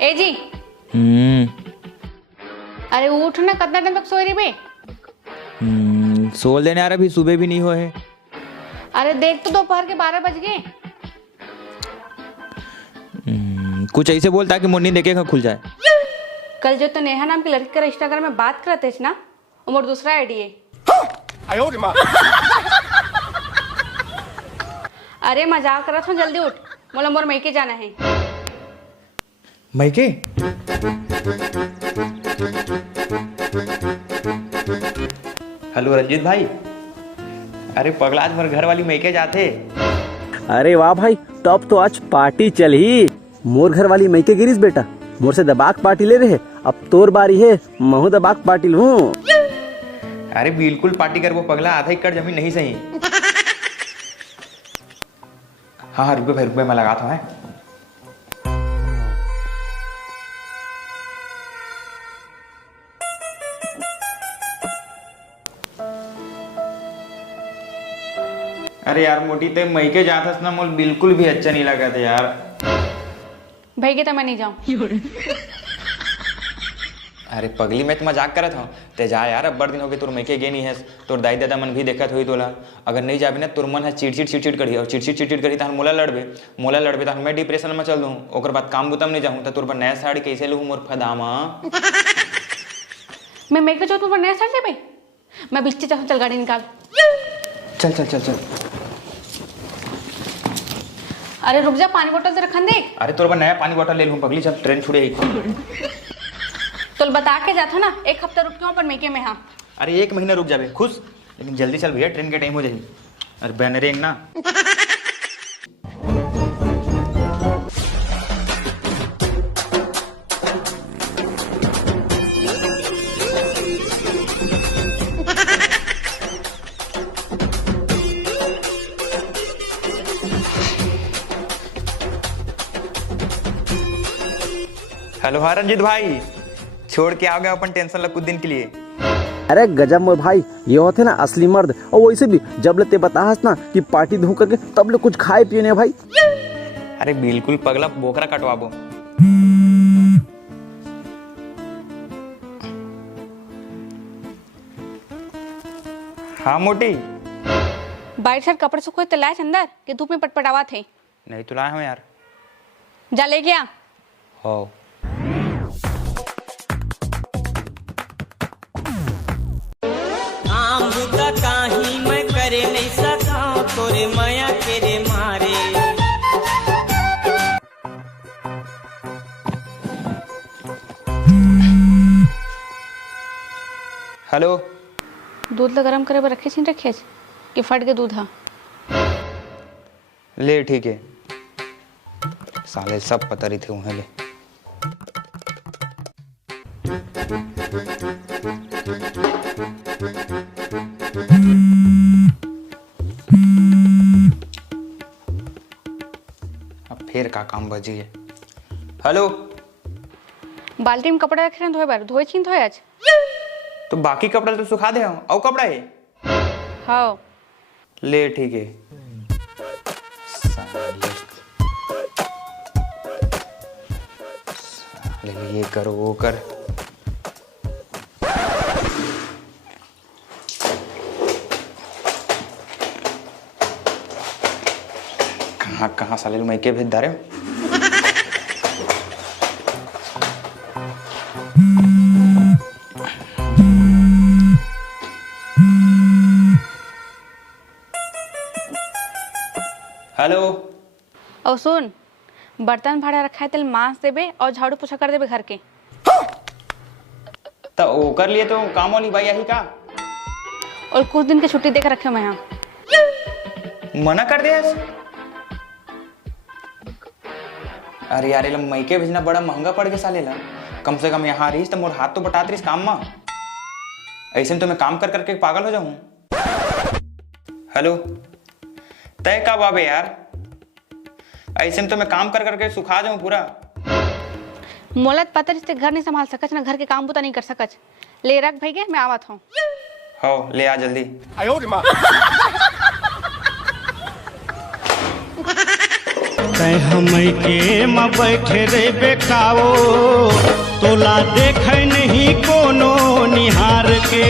ए जी। अरे उठ ना, कितना टाइम तक सोई रही बे? सो लेने यार, अभी सुबह भी नहीं हुए है। अरे देख तो दोपहर के 12 बज गए। कुछ ऐसे बोल ताकि मुन्नी देखेगा खुल जाए। कल जो तो नेहा नाम की लड़की का इंस्टाग्राम में बात करते थे ना, वो मोर दूसरा आईडी है। अरे मजाक कर रहा था, जल्दी उठ, मोला मोर मैके जाना है। मैके? हेलो रंजीत भाई, अरे पगला आज मोर घर वाली मैके जाते। अरे वाह भाई, तब तो आज पार्टी चल ही। मोर घर वाली मैके गिरीस बेटा, मोर से दबाक पार्टी ले रहे। अब तोर बारी है, महू दबाक पार्टी लूं। अरे बिल्कुल पार्टी कर वो पगला, आधा एकड़ जमीन नहीं सही। हाँ रुपये भाई, रुपये मैं लगाता हूँ। अरे यार मोटी ते मैके जाता ना, मोल बिल्कुल भी अच्छा नहीं लगा था यार। भाई के तो मैं नहीं जाऊँ। अरे पगली, मैं तो मजाक करत हूँ। ते जा यार, अब बड़ दिन हो गए तोर मैके गे नहीं है। तोर दाई दादा मन भी देखत हुई तोला। अगर नहीं जाबे ना, तोर मन है चिड़चिड़ करी, और चिड़चिड़ करी तहन मोला लड़बे तहन मैं डिप्रेशन में चल दूँ। ओकर बाद काम बुतम नहीं जाऊँ तो तोर पर नया साड़ी कैसे लूँ मोर फदामा। मैं मैके जो तुम पर नया साड़ी ले, मैं बिस्ती चाहूँ, चल गाड़ी निकाल। चल चल चल चल। अरे रुक जा, पानी बोतल जरा खन देख। अरे तोर पर नया पानी बोतल ले लूँ पगली, जब ट्रेन छुड़े ही। तो बता के जाता ना, एक हफ्ता रुक क्यों पर मैके में। हाँ अरे 1 महीना रुक जाबे खुश, लेकिन जल्दी चल भैया, ट्रेन के टाइम हो जाएगी। अरे बैनरेंग ना। हेलो हाँ रंजीत भाई, छोड़ के आओगे अपन टेंशन लग कुछ दिन के लिए। अरे गजब मोर भाई, ये होते ना असली मर्द। और वैसे भी जब लेते बताहस ना कि पार्टी धू करके, तब ले कुछ खाए पिए ने भाई। अरे बिल्कुल पगला, बोकरा कटवाबो। हाँ मोटी, बाइट सर कपड़े सूखे तो लाए अंदर कि धूप में पटपटावा थे। नहीं तो लाया हूँ यार। जा ले गया। हो काही मैं करे नहीं सका, तोरे माया तेरे मारे। हेलो, दूध ला गरम करे रखे छी रखे कि फट के दूध। हाँ ले ठीक है, साले सब पता रही थे उन्हें। ले अब फिर का काम बजी है। हेलो, बाल्टी में कपड़ा रखे धोए बार धोए छीन धोए आज। तो बाकी कपड़ा तो सुखा दे, हम और कपड़ा है। हाँ ले ठीक है। साले ये कर वो कर। कहाँ साले मैके भेज रहे हो। हेलो, और सुन, बर्तन भाड़ा रखा है तेल मांस देबे और झाड़ू पोछा कर देबे घर के। तो वो कर लिए तो काम वाली भाई यही का। और कुछ दिन की छुट्टी देकर रखे मैं यहाँ। मना कर दे। अरे यार ये मैके भेजना बड़ा महंगा पड़ गया साले ला। कम से कम यहाँ रहीस तो मोर हाथ तो बटा रहीस काम में। ऐसे में तो मैं काम कर करके पागल हो जाऊं। हेलो, तय कब आबे यार? ऐसे में तो मैं काम कर करके सुखा जाऊं पूरा। मोलत पता रिश्ते घर नहीं संभाल सकच ना, घर के काम बुता नहीं कर सकच। ले रख भैया, मैं आवत हूँ। हो ले आ जल्दी। आयो रे माँ। तै हम के म बैठे रे बेकाओ तोला देख नहीं कोनो निहार के